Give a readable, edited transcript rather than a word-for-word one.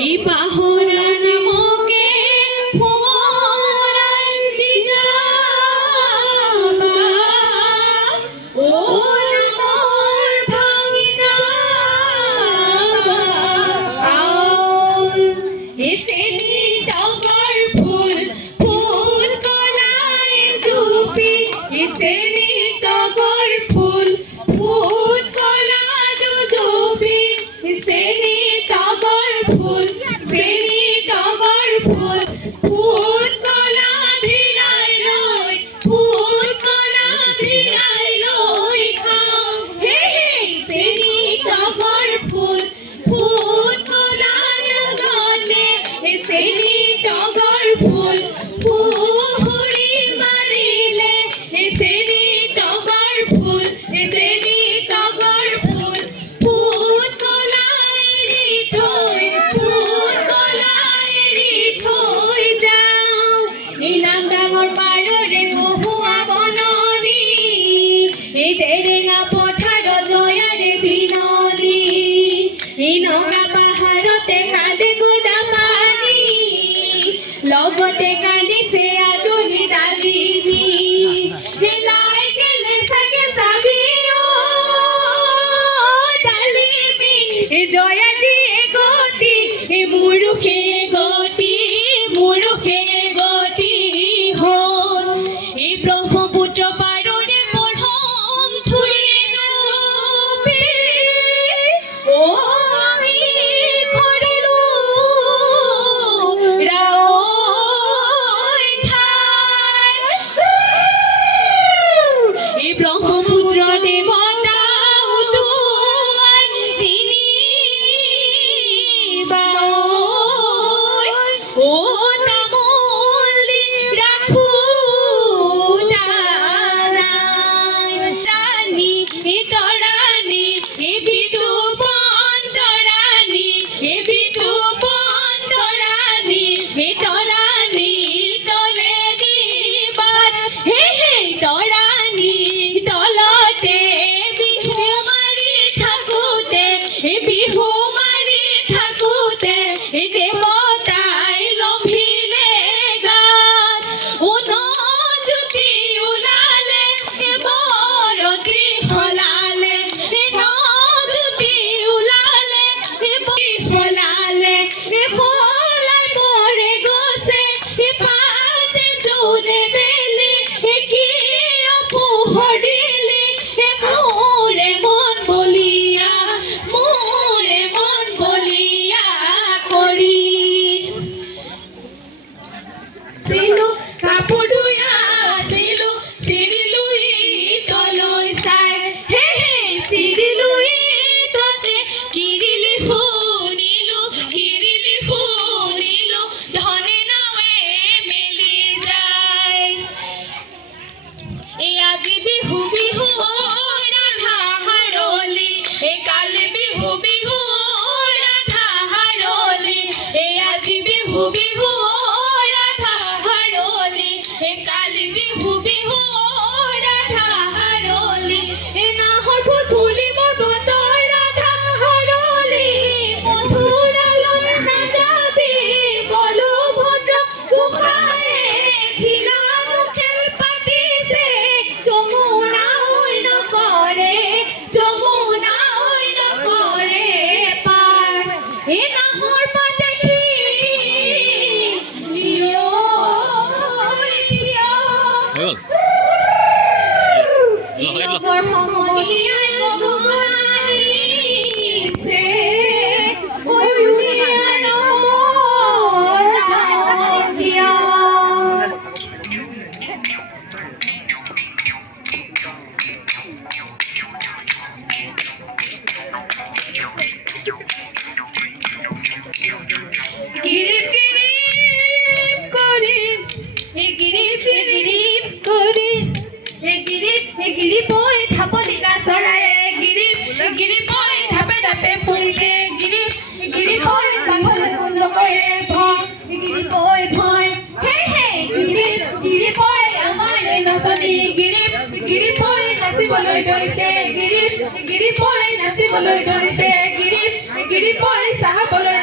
এই পাহৰা নামকে ফৰান্দি যাবা ও নামৰ ভাঙি যাবা এসেনি টগর ফুল ফুল কলাই জুপি এসেনি টগর ফুল ফুল কলাই জুপি এসেনি টগর ফুল সেনি টগর ফুল ফুল কলা ভিড়াই লই ফুল কলা ভিড়াই লই খাও হে হে সেনি টগর ফুল ফুল কলা লগতে সেনি টগর ফুল ফুহুৰি মাৰিলে সেনি টগর ফুল সেনি টগর ফুল ফুল কলাই থৈ ফুল কলাই থৈ যাওঁ এই নাম ডাঙৰ পাৰৰে কহুৱা বননি এই জেৰেঙা পথাৰ জয়াৰে বিননি এই নগা পাহাৰতে কান্দে গোদা পানী লগতে কান্দিছে আজলি ডালিমি হেলাই গেলে চাগে চাবি অ ডালিমি জয়াজি গতি মুৰুখে গতি হ'ল এই ব্ৰহ্মপুত্ৰ পাৰৰে পঢ়ম থুৰি জপি ও আমি কৰিলো ৰাওই ঠাই এই ব্ৰহ্মপুত্ৰ দেৱতা উটুৱাই তিনি বাই ও তামোলি ৰাখো দাৰাই ৰাণী তৰাণী বিটু বন্তৰাণী বিটু বন্তৰাণী তৰাণী তলে দিবাত হে হে তৰাণী তলতে বিহু মাৰি থাকোতে বিহু মাৰি থাকোতে দেৱতাই লম্ভিলে গাত নজুতি ওলালে বৰতি সলালে নজুতি ওলালে সলালে সলাই পৰে গছে পাতে জোনে বেলি কি পোহৰ দিলি মোৰে মন বলিয়া কৰি চিলো কাপোৰ ধুই আছিলো চিৰিলো তলৈ চাই হে হে চিৰিলো ততে কিৰিলি শুনিলো ধনে নাৱে মেলি যায় এই আজি বিহু ৰাধা হাৰলি এই কালি বিহু ৰাধা হাৰলি এই আজি বিহু ৰাধা হাৰলি এই কালি বিহু ৰাধা হাৰলি এই নাহৰ ফুল ফুলিবৰ বতৰ ৰাধা হাৰলি মথুৰালৈ নাযাবি বলো ভদ্ৰ গোসাঁয়ে ধিলানো খেল পাতিছে যমুনা ঐ নকৰে পাৰ এই নাহৰ পাতে লগৰ সমনীয়াই গগনানিছে ঐ উলিয়াই নমতীয়া গিৰিপ কৰি গিৰিপ ঐ থাপলিকা চৰায়ে গিৰিপ ঐ ধাপে ধাপে ফুৰিছে গিৰিপ ঐ পাগলে বন্ধ কৰে ভয় গিৰিপ ঐ ভয় হে হে গিৰিপ ঐ আমাৰ নচনী গিৰিপ ঐ নাচিবলৈ ধৰিছে গিৰিপ ঐ নাচিবলৈ ধৰিছে গিৰিপ ঐ চাহাবলৈ